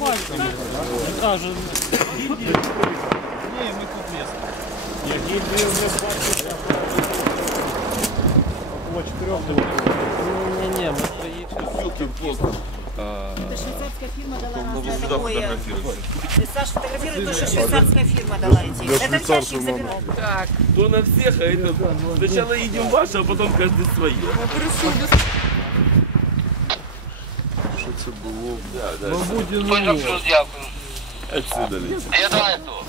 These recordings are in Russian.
вона вже Ні, ми тут місто. Ні, гільдію вже бачив, я по чотирьох Ні-ні, ми приїхали. Это швейцарская фирма дала нам такое. Саш, фотографирует то, что швейцарская фирма дала эти. Это чаще забирают. Так, то на всех, а это сначала едем ваше, а потом каждый свое. Було? Да, да. Понял, плюс дякую. Отсюда летит. Я давай то.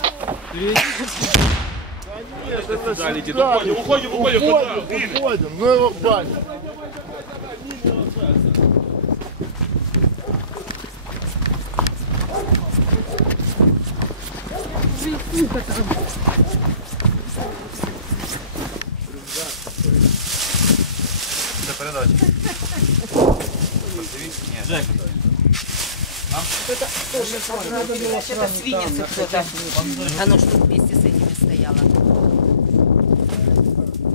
Сюда летит. Уходим, уходим, уходим. Куда? Уходим, уходим, ну его баню. Це передача. Это свинец кто-то. Оно что вместе с этими стояло.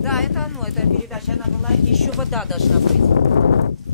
Да, это оно, это передача. Она была, еще вода должна быть.